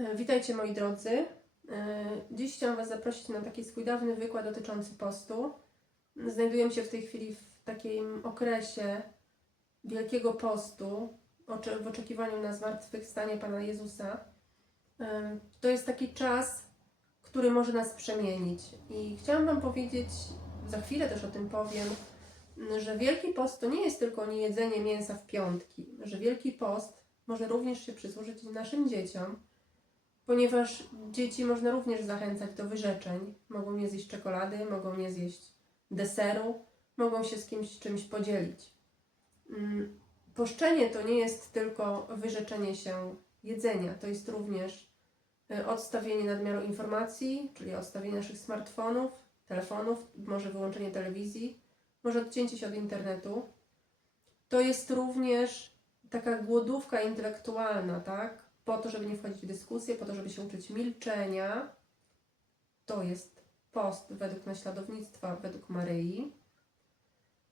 E, Witajcie moi drodzy. E, Dziś chciałam Was zaprosić na taki swój dawny wykład dotyczący postu. Znajdujemy się w tej chwili w takim okresie Wielkiego Postu, w oczekiwaniu na zmartwychwstanie Pana Jezusa. E, To jest taki czas, który może nas przemienić. I chciałam Wam powiedzieć, za chwilę też o tym powiem, że Wielki Post to nie jest tylko niejedzenie mięsa w piątki, że Wielki Post może również się przysłużyć naszym dzieciom, ponieważ dzieci można również zachęcać do wyrzeczeń. Mogą nie zjeść czekolady, mogą nie zjeść deseru, mogą się z kimś czymś podzielić. Mm, Poszczenie to nie jest tylko wyrzeczenie się jedzenia, to jest również y, odstawienie nadmiaru informacji, czyli odstawienie naszych smartfonów, telefonów, może wyłączenie telewizji, może odcięcie się od internetu. To jest również taka głodówka intelektualna, tak? Po to, żeby nie wchodzić w dyskusję, po to, żeby się uczyć milczenia. To jest post według naśladownictwa, według Maryi.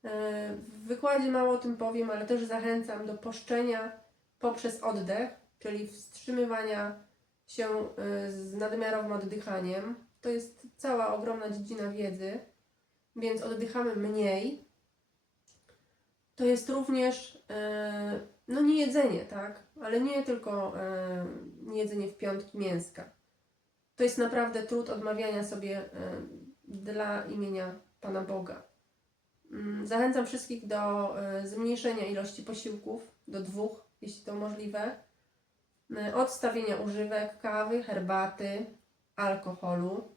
E, W wykładzie mało o tym powiem, ale też zachęcam do poszczenia poprzez oddech, czyli wstrzymywania się e, z nadmiarowym oddychaniem. To jest cała ogromna dziedzina wiedzy, więc oddychamy mniej. To jest również e, no nie jedzenie, tak? Ale nie tylko e, nie jedzenie w piątki mięska. To jest naprawdę trud odmawiania sobie e, dla imienia Pana Boga. Mm, Zachęcam wszystkich do e, zmniejszenia ilości posiłków do dwóch, jeśli to możliwe. E, Odstawienia używek, kawy, herbaty, alkoholu.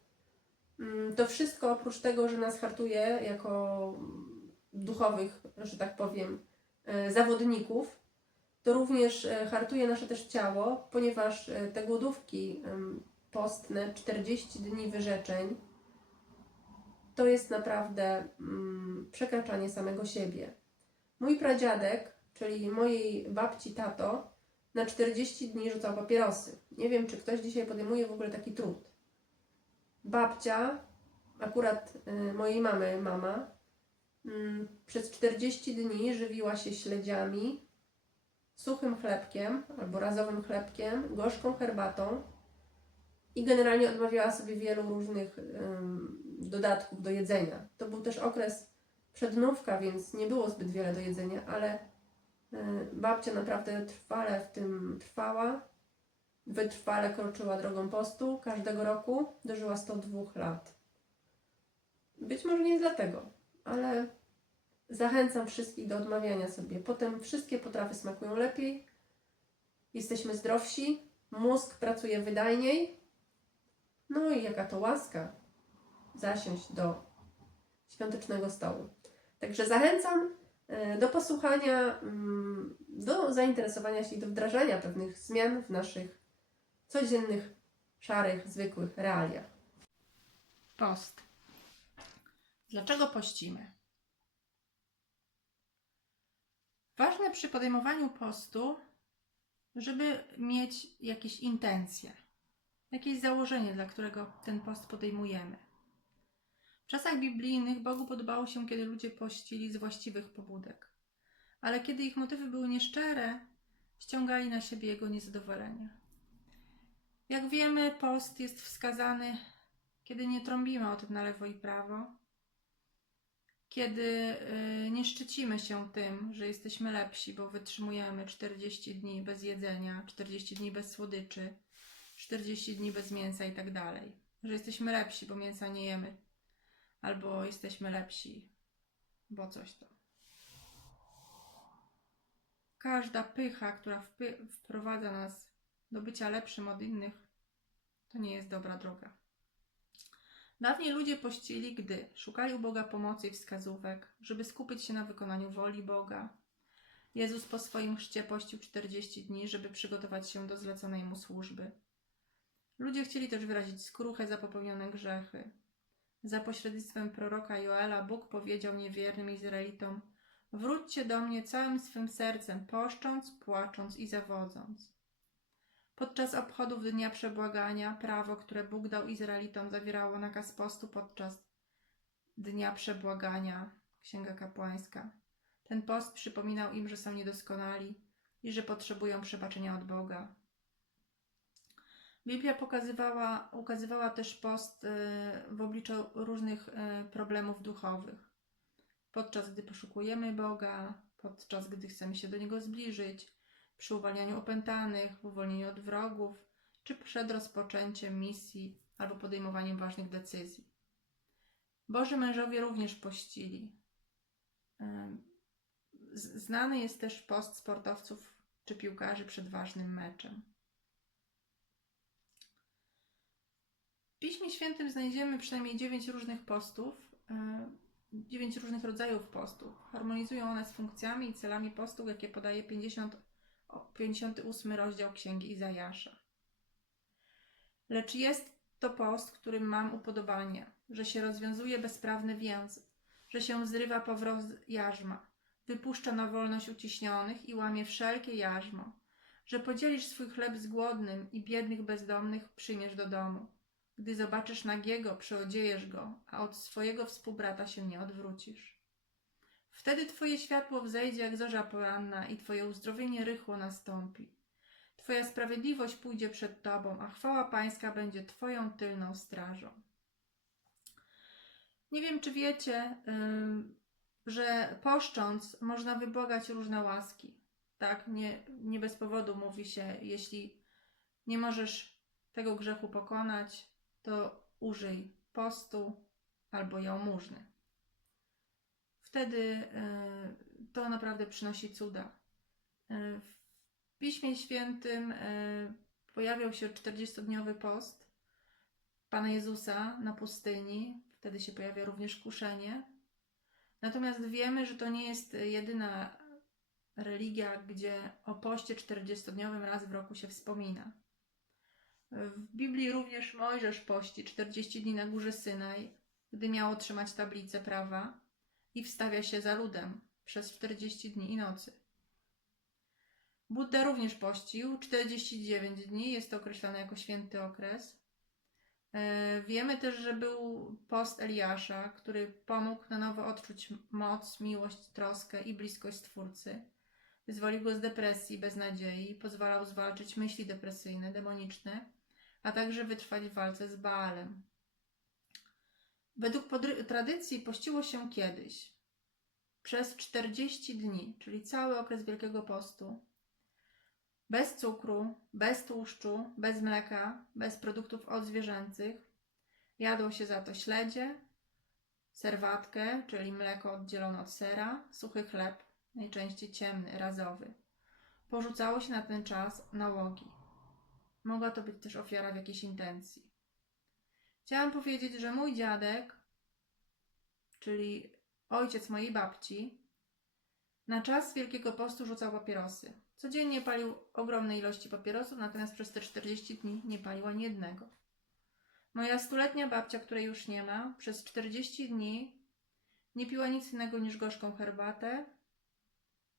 Mm, To wszystko oprócz tego, że nas hartuje jako duchowych, że tak powiem, e, zawodników, to również e, hartuje nasze też ciało, ponieważ e, te głodówki postne, 40 dni wyrzeczeń, to jest naprawdę mm, przekraczanie samego siebie. Mój pradziadek, czyli mojej babci tato, na 40 dni rzucał papierosy. Nie wiem, czy ktoś dzisiaj podejmuje w ogóle taki trud. Babcia, akurat y, mojej mamy mama, mm, przez 40 dni żywiła się śledziami, suchym chlebkiem albo razowym chlebkiem, gorzką herbatą i generalnie odmawiała sobie wielu różnych ym, dodatków do jedzenia. To był też okres przednówka, więc nie było zbyt wiele do jedzenia, ale y, babcia naprawdę trwale w tym trwała. Wytrwale kroczyła drogą postu każdego roku, dożyła 102 lat. Być może nie dlatego, ale Zachęcam wszystkich do odmawiania sobie. Potem wszystkie potrawy smakują lepiej, jesteśmy zdrowsi, mózg pracuje wydajniej. No i jaka to łaska zasiąść do świątecznego stołu. Także zachęcam e, do posłuchania, mm, do zainteresowania się i do wdrażania pewnych zmian w naszych codziennych, szarych, zwykłych realiach. Post. Dlaczego pościmy? Ważne przy podejmowaniu postu, żeby mieć jakieś intencje, jakieś założenie, dla którego ten post podejmujemy. W czasach biblijnych Bogu podobało się, kiedy ludzie pościli z właściwych pobudek, ale kiedy ich motywy były nieszczere, ściągali na siebie jego niezadowolenie. Jak wiemy, post jest wskazany kiedy nie trąbimy o tym na lewo i prawo, kiedy y, nie szczycimy się tym, że jesteśmy lepsi, bo wytrzymujemy 40 dni bez jedzenia, 40 dni bez słodyczy, 40 dni bez mięsa i tak dalej. Że jesteśmy lepsi, bo mięsa nie jemy, albo jesteśmy lepsi, bo coś to. Każda pycha, która wprowadza nas do bycia lepszym od innych, to nie jest dobra droga. Dawniej ludzie pościli, gdy szukali u Boga pomocy i wskazówek, żeby skupić się na wykonaniu woli Boga. Jezus po swoim chrzcie pościł 40 dni, żeby przygotować się do zleconej mu służby. Ludzie chcieli też wyrazić skruchę za popełnione grzechy. Za pośrednictwem proroka Joela Bóg powiedział niewiernym Izraelitom: Wróćcie do mnie całym swym sercem, poszcząc, płacząc i zawodząc. Podczas obchodów Dnia Przebłagania prawo, które Bóg dał Izraelitom, zawierało nakaz postu podczas Dnia Przebłagania, Księga Kapłańska. Ten post przypominał im, że są niedoskonali i że potrzebują przebaczenia od Boga. Biblia pokazywała, ukazywała też post y, w obliczu różnych y, problemów duchowych. Podczas gdy poszukujemy Boga, podczas gdy chcemy się do Niego zbliżyć, przy uwalnianiu opętanych, uwolnieniu od wrogów, czy przed rozpoczęciem misji albo podejmowaniem ważnych decyzji. Boży mężowie również pościli. Znany jest też post sportowców czy piłkarzy przed ważnym meczem. W Piśmie Świętym znajdziemy przynajmniej dziewięć różnych postów, dziewięć różnych rodzajów postów. Harmonizują one z funkcjami i celami postów, jakie podaje 50, o, 58 rozdział Księgi Izajasza. Lecz jest to post, którym mam upodobanie, że się rozwiązuje bezprawny więz, że się zrywa powroz jarzma, wypuszcza na wolność uciśnionych i łamie wszelkie jarzmo, że podzielisz swój chleb z głodnym i biednych bezdomnych przyjmiesz do domu. Gdy zobaczysz nagiego, przyodziejesz go, a od swojego współbrata się nie odwrócisz. Wtedy twoje światło wzejdzie jak zorza poranna i twoje uzdrowienie rychło nastąpi. Twoja sprawiedliwość pójdzie przed tobą, a chwała pańska będzie twoją tylną strażą. Nie wiem, czy wiecie, że poszcząc można wybłagać różne łaski. Tak, nie, nie bez powodu mówi się, jeśli nie możesz tego grzechu pokonać, to użyj postu albo jałmużny. Wtedy y, to naprawdę przynosi cuda. Y, w Piśmie Świętym y, pojawiał się 40-dniowy post Pana Jezusa na pustyni. Wtedy się pojawia również kuszenie. Natomiast wiemy, że to nie jest jedyna religia, gdzie o poście 40-dniowym raz w roku się wspomina. W Biblii również Mojżesz pości 40 dni na górze Synaj, gdy miał otrzymać tablicę prawa i wstawia się za ludem przez 40 dni i nocy. Budda również pościł 49 dni, jest to określane jako święty okres. E, Wiemy też, że był post Eliasza, który pomógł na nowo odczuć moc, miłość, troskę i bliskość Stwórcy. Wyzwolił go z depresji, beznadziei, pozwalał zwalczyć myśli depresyjne, demoniczne, a także wytrwać w walce z Baalem. Według tradycji pościło się kiedyś przez 40 dni, czyli cały okres Wielkiego Postu, bez cukru, bez tłuszczu, bez mleka, bez produktów odzwierzęcych. Jadło się za to śledzie, serwatkę, czyli mleko oddzielone od sera, suchy chleb, najczęściej ciemny, razowy. Porzucało się na ten czas nałogi. Mogła to być też ofiara w jakiejś intencji. Chciałam powiedzieć, że mój dziadek, czyli ojciec mojej babci, na czas Wielkiego Postu rzucał papierosy. Codziennie palił ogromne ilości papierosów, natomiast przez te 40 dni nie palił ani jednego. Moja stuletnia babcia, której już nie ma, przez 40 dni nie piła nic innego niż gorzką herbatę,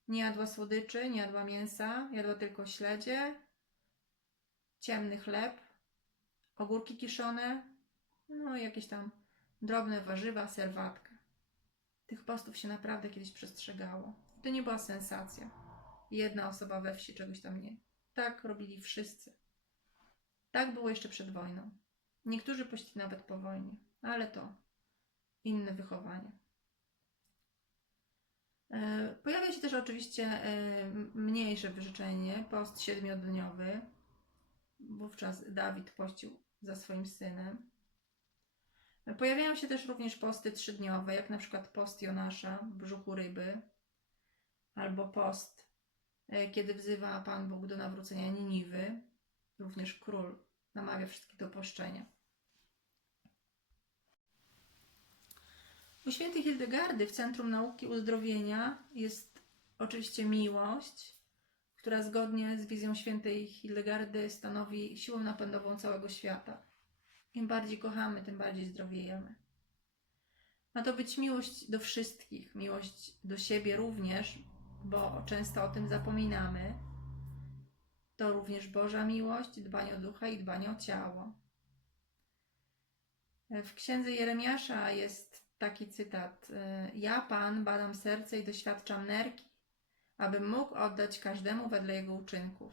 nie jadła słodyczy, nie jadła mięsa, jadła tylko śledzie, ciemny chleb, ogórki kiszone, no jakieś tam drobne warzywa, serwatkę. Tych postów się naprawdę kiedyś przestrzegało. To nie była sensacja. Jedna osoba we wsi czegoś tam nie. Tak robili wszyscy. Tak było jeszcze przed wojną. Niektórzy pościli nawet po wojnie, ale to inne wychowanie. E, Pojawia się też oczywiście e, mniejsze wyrzeczenie, post siedmiodniowy. Wówczas Dawid pościł za swoim synem. Pojawiają się też również posty trzydniowe, jak na przykład post Jonasza w brzuchu ryby, albo post, e, kiedy wzywa Pan Bóg do nawrócenia Niniwy. Również król namawia wszystkich do poszczenia. U świętej Hildegardy w Centrum Nauki Uzdrowienia jest oczywiście miłość, która zgodnie z wizją świętej Hildegardy stanowi siłę napędową całego świata. Im bardziej kochamy, tym bardziej zdrowiejemy. Ma to być miłość do wszystkich, miłość do siebie również, bo często o tym zapominamy. To również Boża miłość, dbanie o ducha i dbanie o ciało. W księdze Jeremiasza jest taki cytat: Ja, Pan, badam serce i doświadczam nerki, abym mógł oddać każdemu wedle jego uczynków.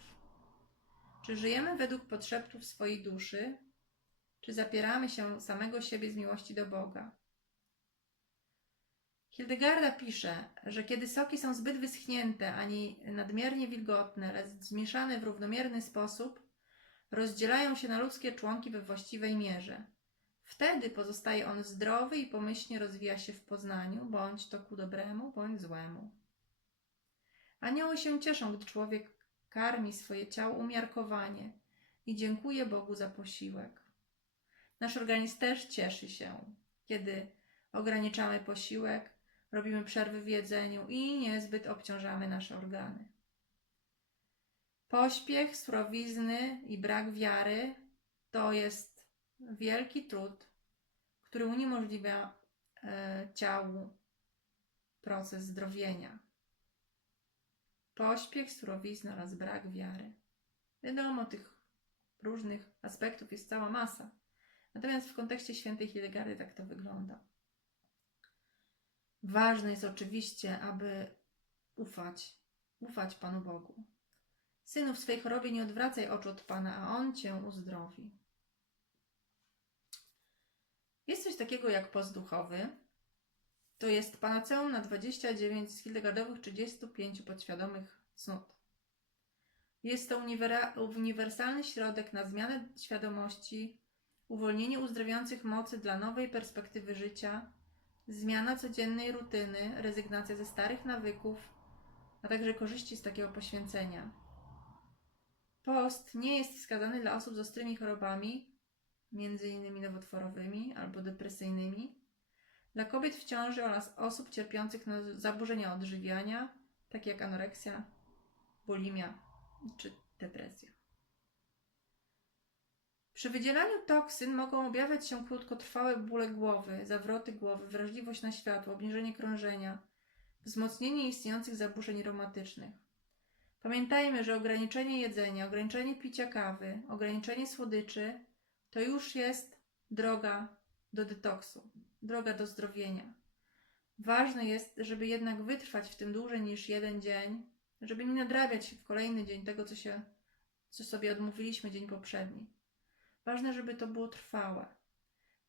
Czy żyjemy według potrzebów swojej duszy, czy zapieramy się samego siebie z miłości do Boga? Hildegarda pisze, że kiedy soki są zbyt wyschnięte ani nadmiernie wilgotne, lecz zmieszane w równomierny sposób, rozdzielają się na ludzkie członki we właściwej mierze. Wtedy pozostaje on zdrowy i pomyślnie rozwija się w poznaniu, bądź to ku dobremu, bądź złemu. Anioły się cieszą, gdy człowiek karmi swoje ciało umiarkowanie i dziękuję Bogu za posiłek. Nasz organizm też cieszy się, kiedy ograniczamy posiłek, robimy przerwy w jedzeniu i niezbyt obciążamy nasze organy. Pośpiech, surowizny i brak wiary to jest wielki trud, który uniemożliwia e, ciału proces zdrowienia. Pośpiech, surowizna oraz brak wiary. Wiadomo, tych różnych aspektów jest cała masa. Natomiast w kontekście świętej Hildegardy tak to wygląda. Ważne jest oczywiście, aby ufać, ufać Panu Bogu. Synu, w swej chorobie nie odwracaj oczu od Pana, a On Cię uzdrowi. Jest coś takiego jak post duchowy. To jest panaceum na 29 z Hildegardowych 35 podświadomych cnót. Jest to uniwersalny środek na zmianę świadomości, uwolnienie uzdrawiających mocy dla nowej perspektywy życia, zmiana codziennej rutyny, rezygnacja ze starych nawyków, a także korzyści z takiego poświęcenia. Post nie jest wskazany dla osób z ostrymi chorobami, innymi nowotworowymi albo depresyjnymi, dla kobiet w ciąży oraz osób cierpiących na zaburzenia odżywiania, takie jak anoreksja, bulimia czy depresja. Przy wydzielaniu toksyn mogą objawiać się krótkotrwałe bóle głowy, zawroty głowy, wrażliwość na światło, obniżenie krążenia, wzmocnienie istniejących zaburzeń reumatycznych. Pamiętajmy, że ograniczenie jedzenia, ograniczenie picia kawy, ograniczenie słodyczy to już jest droga do detoksu, droga do zdrowienia. Ważne jest, żeby jednak wytrwać w tym dłużej niż jeden dzień, żeby nie nadrabiać w kolejny dzień tego, co, się, co sobie odmówiliśmy dzień poprzedni. Ważne, żeby to było trwałe.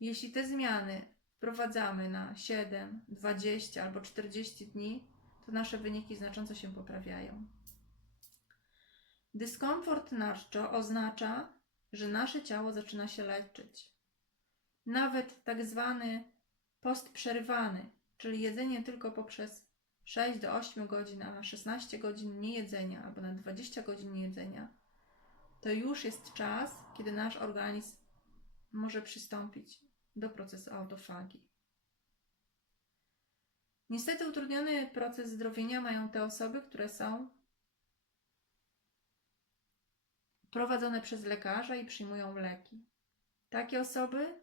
Jeśli te zmiany wprowadzamy na 7, 20 albo 40 dni, to nasze wyniki znacząco się poprawiają. Dyskomfort naczczo oznacza, że nasze ciało zaczyna się leczyć. Nawet tak zwany post przerywany, czyli jedzenie tylko poprzez 6 do 8 godzin, a na 16 godzin niejedzenia albo na 20 godzin niejedzenia, to już jest czas, kiedy nasz organizm może przystąpić do procesu autofagii. Niestety utrudniony proces zdrowienia mają te osoby, które są prowadzone przez lekarza i przyjmują leki. Takie osoby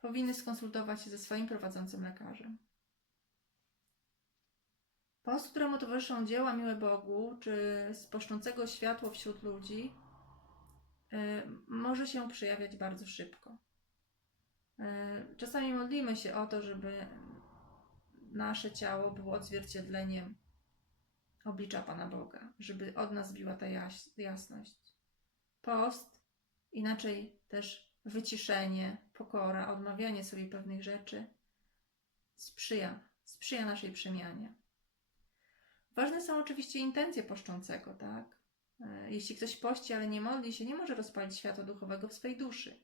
powinny skonsultować się ze swoim prowadzącym lekarzem. Post, któremu towarzyszą dzieła miłe Bogu, czy z poszczącego światło wśród ludzi, może się przejawiać bardzo szybko. Y, Czasami modlimy się o to, żeby nasze ciało było odzwierciedleniem oblicza Pana Boga, żeby od nas biła ta jasność. Post, inaczej też wyciszenie, pokora, odmawianie sobie pewnych rzeczy sprzyja, sprzyja naszej przemianie. Ważne są oczywiście intencje poszczącego, tak? E, Jeśli ktoś pości, ale nie modli się, nie może rozpalić światła duchowego w swej duszy.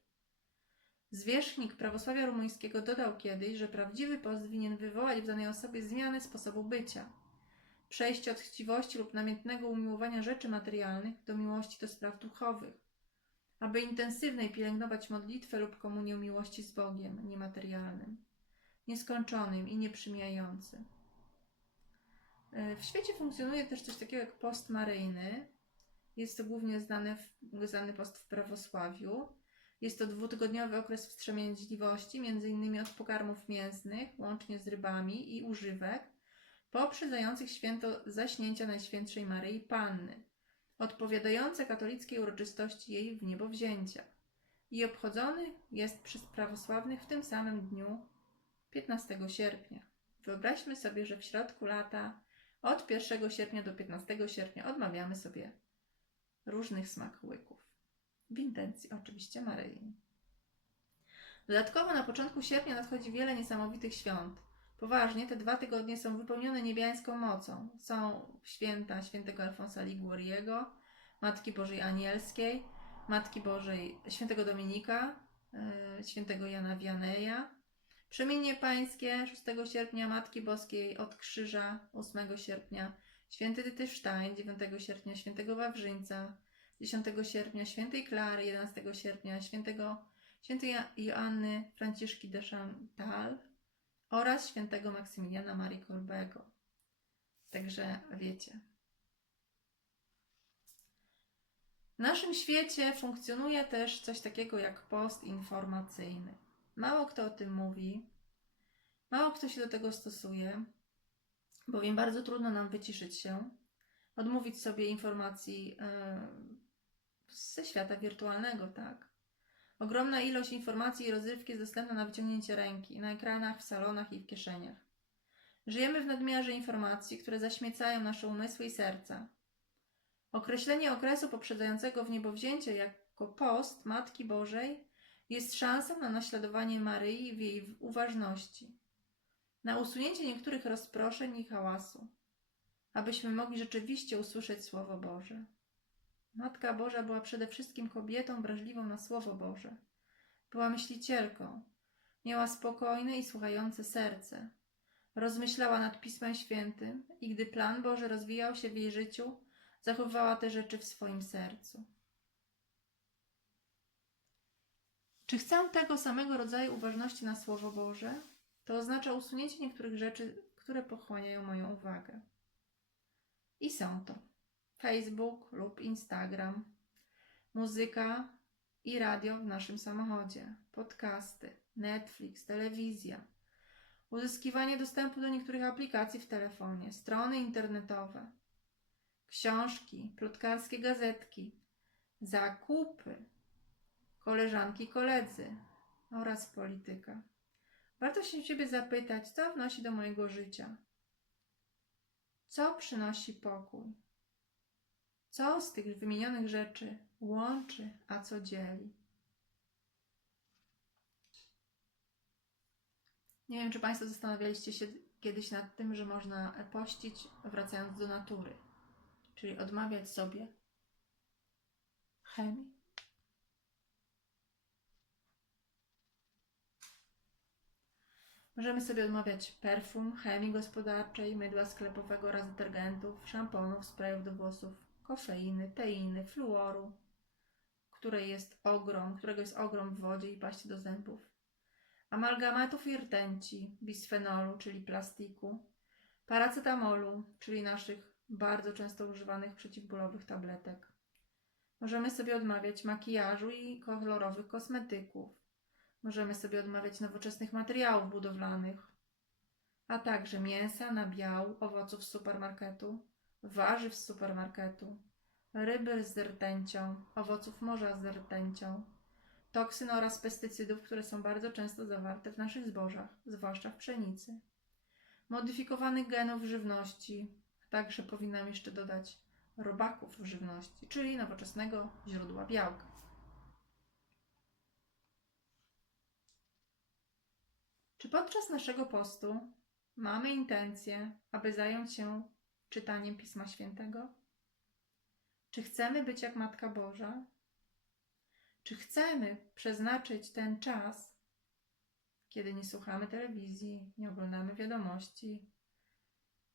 Zwierzchnik prawosławia rumuńskiego dodał kiedyś, że prawdziwy post winien wywołać w danej osobie zmianę sposobu bycia. Przejście od chciwości lub namiętnego umiłowania rzeczy materialnych do miłości do spraw duchowych. Aby intensywnej pielęgnować modlitwę lub komunię miłości z Bogiem niematerialnym, nieskończonym i nieprzymijającym. E, W świecie funkcjonuje też coś takiego jak post maryjny. Jest to głównie znany, w, znany post w prawosławiu. Jest to dwutygodniowy okres wstrzemięźliwości, innymi od pokarmów mięsnych, łącznie z rybami i używek, poprzedzających święto zaśnięcia Najświętszej Maryi Panny, odpowiadające katolickiej uroczystości jej wniebowzięcia i obchodzony jest przez prawosławnych w tym samym dniu 15 sierpnia. Wyobraźmy sobie, że w środku lata od 1 sierpnia do 15 sierpnia odmawiamy sobie różnych smakołyków. w intencji oczywiście Maryi. Dodatkowo na początku sierpnia nadchodzi wiele niesamowitych świąt. Poważnie, te dwa tygodnie są wypełnione niebiańską mocą. Są święta świętego Alfonsa Liguoriego, Matki Bożej Anielskiej, Matki Bożej świętego Dominika, yy, świętego Jana Wianeja, Przemienie Pańskie 6 sierpnia, Matki Boskiej od Krzyża 8 sierpnia, Święty Tytysztajn 9 sierpnia, Świętego Wawrzyńca 10 sierpnia, Świętej Klary 11 sierpnia, Świętego Świętej Joanny Franciszki de Chantal oraz Świętego Maksymiliana Marii Kolbego. Także wiecie. W naszym świecie funkcjonuje też coś takiego jak post informacyjny. Mało kto o tym mówi, mało kto się do tego stosuje, bowiem bardzo trudno nam wyciszyć się, odmówić sobie informacji ze świata wirtualnego, tak? Ogromna ilość informacji i rozrywki jest dostępna na wyciągnięcie ręki, na ekranach, w salonach i w kieszeniach. Żyjemy w nadmiarze informacji, które zaśmiecają nasze umysły i serca. Określenie okresu poprzedzającego w niebowzięcie jako post Matki Bożej jest szansą na naśladowanie Maryi w jej uważności, na usunięcie niektórych rozproszeń i hałasu, abyśmy mogli rzeczywiście usłyszeć Słowo Boże. Matka Boża była przede wszystkim kobietą wrażliwą na Słowo Boże. Była myślicielką, miała spokojne i słuchające serce. Rozmyślała nad Pismem Świętym i gdy plan Boży rozwijał się w jej życiu, zachowywała te rzeczy w swoim sercu. Czy chcę tego samego rodzaju uważności na Słowo Boże? To oznacza usunięcie niektórych rzeczy, które pochłaniają moją uwagę. I są to Facebook lub Instagram, muzyka i radio w naszym samochodzie, podcasty, Netflix, telewizja, uzyskiwanie dostępu do niektórych aplikacji w telefonie, strony internetowe, książki, plotkarskie gazetki, zakupy, koleżanki, koledzy oraz polityka. Warto się Ciebie zapytać, co wnosi do mojego życia? Co przynosi pokój? Co z tych wymienionych rzeczy łączy, a co dzieli? Nie wiem, czy Państwo zastanawialiście się kiedyś nad tym, że można pościć wracając do natury, czyli odmawiać sobie chemii. Możemy sobie odmawiać perfum, chemii gospodarczej, mydła sklepowego oraz detergentów, szamponów, sprayów do włosów, kofeiny, teiny, fluoru, której jest ogrom, którego jest ogrom w wodzie i paście do zębów, amalgamatów i rtęci, bisfenolu, czyli plastiku, paracetamolu, czyli naszych bardzo często używanych przeciwbólowych tabletek. Możemy sobie odmawiać makijażu i kolorowych kosmetyków. Możemy sobie odmawiać nowoczesnych materiałów budowlanych, a także mięsa, nabiału, owoców z supermarketu, warzyw z supermarketu, ryby z rtęcią, owoców morza z rtęcią, toksyn oraz pestycydów, które są bardzo często zawarte w naszych zbożach, zwłaszcza w pszenicy, modyfikowanych genów żywności, także powinnam jeszcze dodać robaków w żywności, czyli nowoczesnego źródła białka. Czy podczas naszego postu mamy intencję, aby zająć się czytaniem Pisma Świętego? Czy chcemy być jak Matka Boża? Czy chcemy przeznaczyć ten czas, kiedy nie słuchamy telewizji, nie oglądamy wiadomości,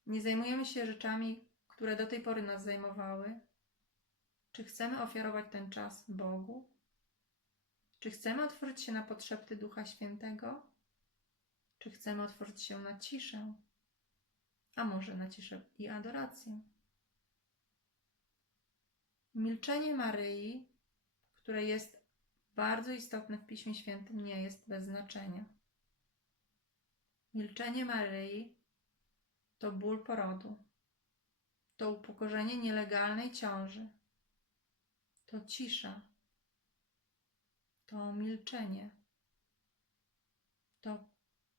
nie zajmujemy się rzeczami, które do tej pory nas zajmowały? Czy chcemy ofiarować ten czas Bogu? Czy chcemy otworzyć się na potrzeby Ducha Świętego? Czy chcemy otworzyć się na ciszę? A może na ciszę i adorację? Milczenie Maryi, które jest bardzo istotne w Piśmie Świętym, nie jest bez znaczenia. Milczenie Maryi to ból porodu, to upokorzenie nielegalnej ciąży, to cisza, to milczenie, to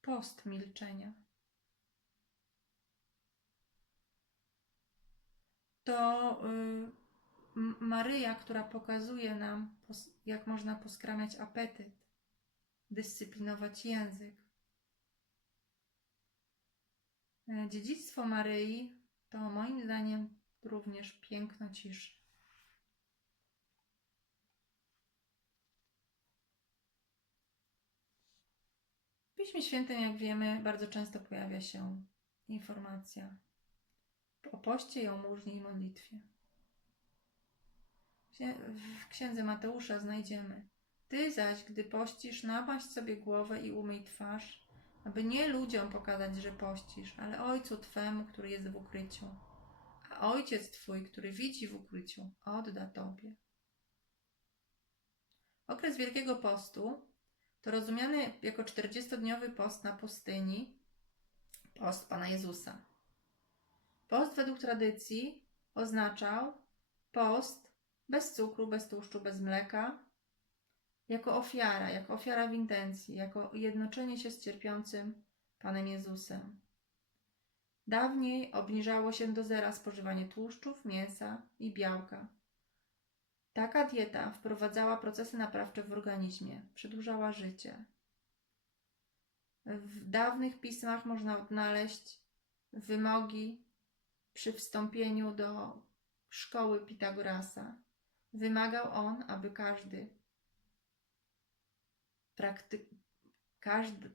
post milczenia. To y, Maryja, która pokazuje nam, jak można poskramiać apetyt, dyscyplinować język. E, Dziedzictwo Maryi to moim zdaniem również piękno ciszy. Piśmie Świętym, jak wiemy, bardzo często pojawia się informacja o poście, jałmużnie i modlitwie. W księdze Mateusza znajdziemy Ty zaś, gdy pościsz, namaść sobie głowę i umyj twarz, aby nie ludziom pokazać, że pościsz, ale Ojcu Twemu, który jest w ukryciu. A Ojciec Twój, który widzi w ukryciu, odda Tobie. Okres Wielkiego Postu to rozumiany jako 40-dniowy post na pustyni, post Pana Jezusa. Post według tradycji oznaczał post bez cukru, bez tłuszczu, bez mleka, jako ofiara, jako ofiara w intencji, jako jednoczenie się z cierpiącym Panem Jezusem. Dawniej obniżało się do zera spożywanie tłuszczów, mięsa i białka. Taka dieta wprowadzała procesy naprawcze w organizmie, przedłużała życie. W dawnych pismach można odnaleźć wymogi przy wstąpieniu do szkoły Pitagorasa. Wymagał on, aby każdy, prakty- każdy,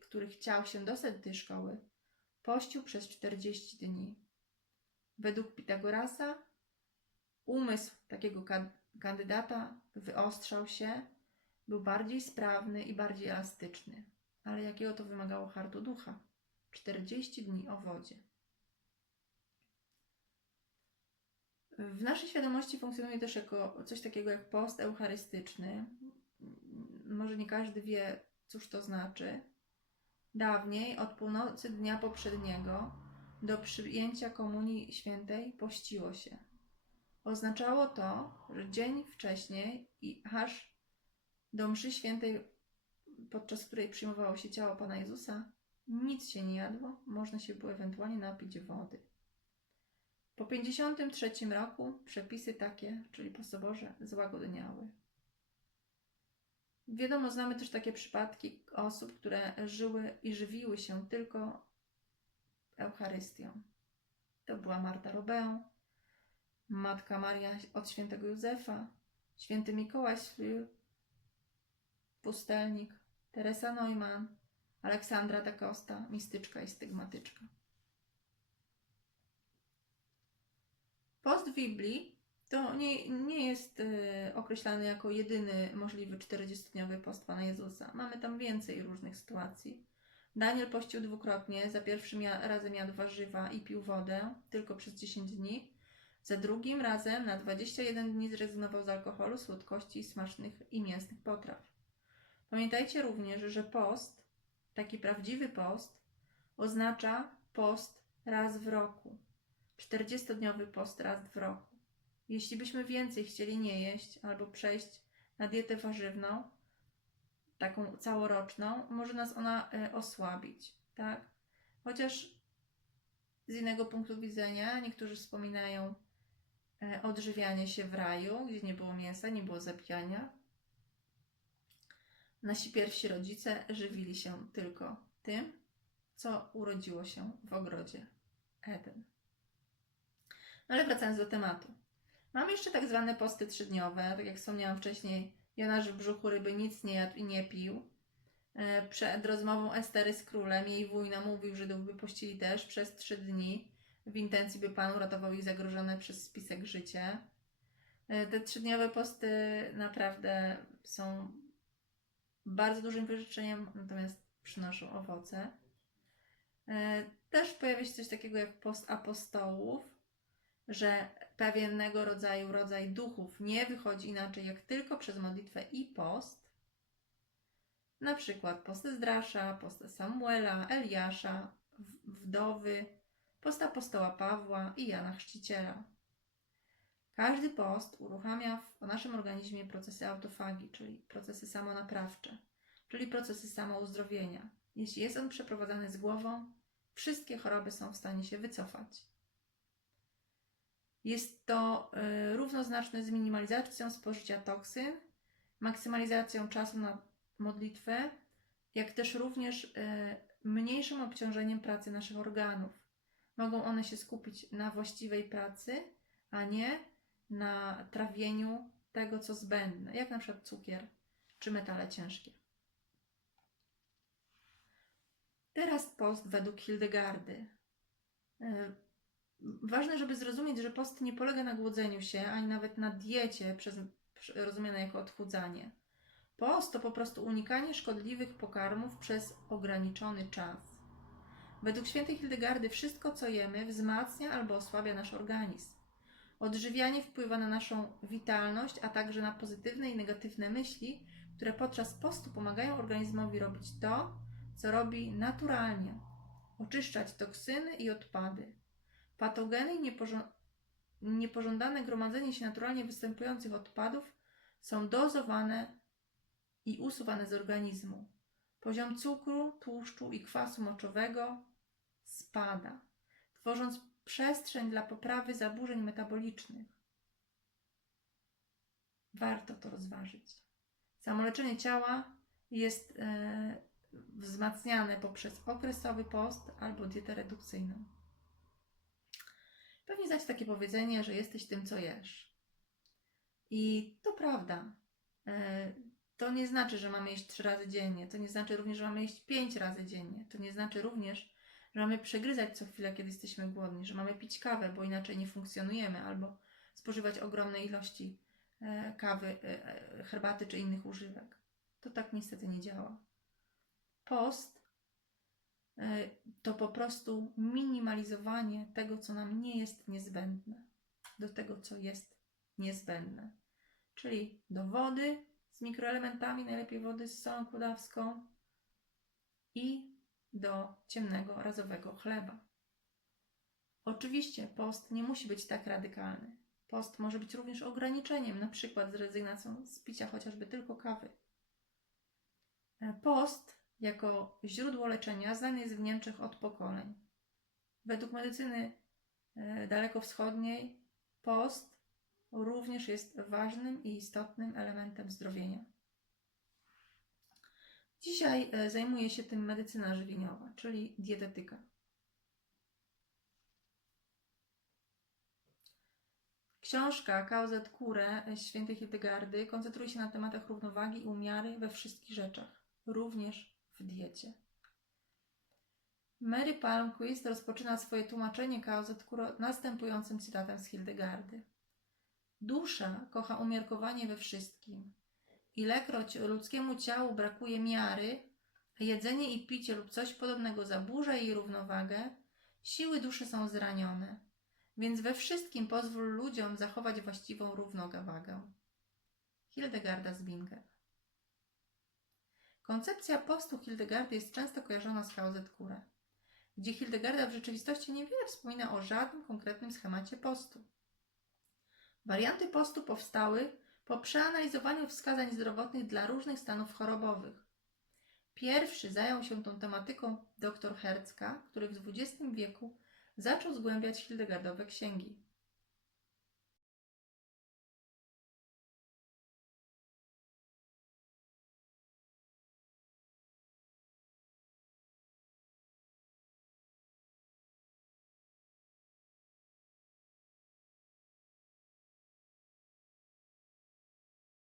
który chciał się dostać do tej szkoły, pościł przez 40 dni. Według Pitagorasa umysł takiego ka- kandydata wyostrzał się, był bardziej sprawny i bardziej elastyczny. Ale jakiego to wymagało hartu ducha? 40 dni o wodzie. W naszej świadomości funkcjonuje też jako coś takiego jak post eucharystyczny. Może nie każdy wie, cóż to znaczy. Dawniej, od północy dnia poprzedniego do przyjęcia Komunii Świętej pościło się. Oznaczało to, że dzień wcześniej i aż do mszy świętej, podczas której przyjmowało się ciało Pana Jezusa, nic się nie jadło, można się było ewentualnie napić wody. Po 53 roku przepisy takie, czyli po soborze, złagodniały. Wiadomo, znamy też takie przypadki osób, które żyły i żywiły się tylko Eucharystią. To była Marta Robę, Matka Maria od świętego Józefa, święty Mikołaj Śliw, pustelnik, Teresa Neumann, Aleksandra da Costa, mistyczka i stygmatyczka. Post Biblii to nie, nie jest e, określany jako jedyny możliwy 40-dniowy post Pana Jezusa. Mamy tam więcej różnych sytuacji. Daniel pościł dwukrotnie. Za pierwszym razem jadł warzywa i pił wodę tylko przez 10 dni. Za drugim razem na 21 dni zrezygnował z alkoholu, słodkości smacznych i mięsnych potraw. Pamiętajcie również, że post, taki prawdziwy post, oznacza post raz w roku. 40-dniowy post raz w roku. Jeśli byśmy więcej chcieli nie jeść albo przejść na dietę warzywną, taką całoroczną, może nas ona e, osłabić, tak? Chociaż z innego punktu widzenia niektórzy wspominają odżywianie się w raju, gdzie nie było mięsa, nie było zabijania. Nasi pierwsi rodzice żywili się tylko tym, co urodziło się w ogrodzie Eden. No ale wracając do tematu. Mamy jeszcze tak zwane posty trzydniowe. Tak jak wspomniałam wcześniej, Jonasz w brzuchu ryby nic nie jadł i nie pił. E, Przed rozmową Estery z królem jej wuj namówił Żydów, by pościli też przez trzy dni w intencji, by Pan uratował ich zagrożone przez spisek życie. E, Te trzydniowe posty naprawdę są bardzo dużym wyrzeczeniem, natomiast przynoszą owoce. E, Też pojawia się coś takiego jak post apostołów, że pewnego rodzaju rodzaj duchów nie wychodzi inaczej jak tylko przez modlitwę i post. Na przykład post Zdrasza, post Samuela, Eliasza, wdowy, post apostoła Pawła i Jana Chrzciciela. Każdy post uruchamia w naszym organizmie procesy autofagii, czyli procesy samonaprawcze, czyli procesy samouzdrowienia. Jeśli jest on przeprowadzany z głową, wszystkie choroby są w stanie się wycofać. Jest to y, równoznaczne z minimalizacją spożycia toksyn, maksymalizacją czasu na modlitwę, jak też również y, mniejszym obciążeniem pracy naszych organów. Mogą one się skupić na właściwej pracy, a nie na trawieniu tego, co zbędne, jak na przykład cukier czy metale ciężkie. Teraz post według Hildegardy. Y, Ważne, żeby zrozumieć, że post nie polega na głodzeniu się, ani nawet na diecie, przez, rozumiane jako odchudzanie. Post to po prostu unikanie szkodliwych pokarmów przez ograniczony czas. Według świętej Hildegardy wszystko, co jemy, wzmacnia albo osłabia nasz organizm. Odżywianie wpływa na naszą witalność, a także na pozytywne i negatywne myśli, które podczas postu pomagają organizmowi robić to, co robi naturalnie oczyszczać toksyny i odpady. Patogeny i niepożądane gromadzenie się naturalnie występujących odpadów są dozowane i usuwane z organizmu. Poziom cukru, tłuszczu i kwasu moczowego spada, tworząc przestrzeń dla poprawy zaburzeń metabolicznych. Warto to rozważyć. Samoleczenie ciała jest e, wzmacniane poprzez okresowy post albo dietę redukcyjną. Pewnie znacie takie powiedzenie, że jesteś tym, co jesz. I to prawda. E, To nie znaczy, że mamy jeść trzy razy dziennie. To nie znaczy również, że mamy jeść pięć razy dziennie. To nie znaczy również, że mamy przegryzać co chwilę, kiedy jesteśmy głodni, że mamy pić kawę, bo inaczej nie funkcjonujemy, albo spożywać ogromne ilości e, kawy, e, e, herbaty czy innych używek. To tak niestety nie działa. Post to po prostu minimalizowanie tego, co nam nie jest niezbędne, do tego, co jest niezbędne. Czyli do wody z mikroelementami, najlepiej wody z solą kłodawską i do ciemnego, razowego chleba. Oczywiście post nie musi być tak radykalny. Post może być również ograniczeniem, na przykład z rezygnacją z picia chociażby tylko kawy. E, Post jako źródło leczenia znany jest w Niemczech od pokoleń. Według medycyny e, dalekowschodniej post również jest ważnym i istotnym elementem zdrowienia. Dzisiaj e, zajmuje się tym medycyna żywieniowa, czyli dietetyka. Książka Kauzet Kure świętej Hildegardy koncentruje się na tematach równowagi i umiary we wszystkich rzeczach, również w diecie. Mary Palmquist rozpoczyna swoje tłumaczenie Kauzet Kure następującym cytatem z Hildegardy. Dusza kocha umiarkowanie we wszystkim. Ilekroć ludzkiemu ciału brakuje miary, a jedzenie i picie lub coś podobnego zaburza jej równowagę, siły duszy są zranione. Więc we wszystkim pozwól ludziom zachować właściwą równowagę. Hildegarda z Bingen. Koncepcja postu Hildegardy jest często kojarzona z Hauzet Kure, gdzie Hildegarda w rzeczywistości niewiele wspomina o żadnym konkretnym schemacie postu. Warianty postu powstały po przeanalizowaniu wskazań zdrowotnych dla różnych stanów chorobowych. Pierwszy zajął się tą tematyką dr Herzka, który w XX wieku zaczął zgłębiać Hildegardowe księgi.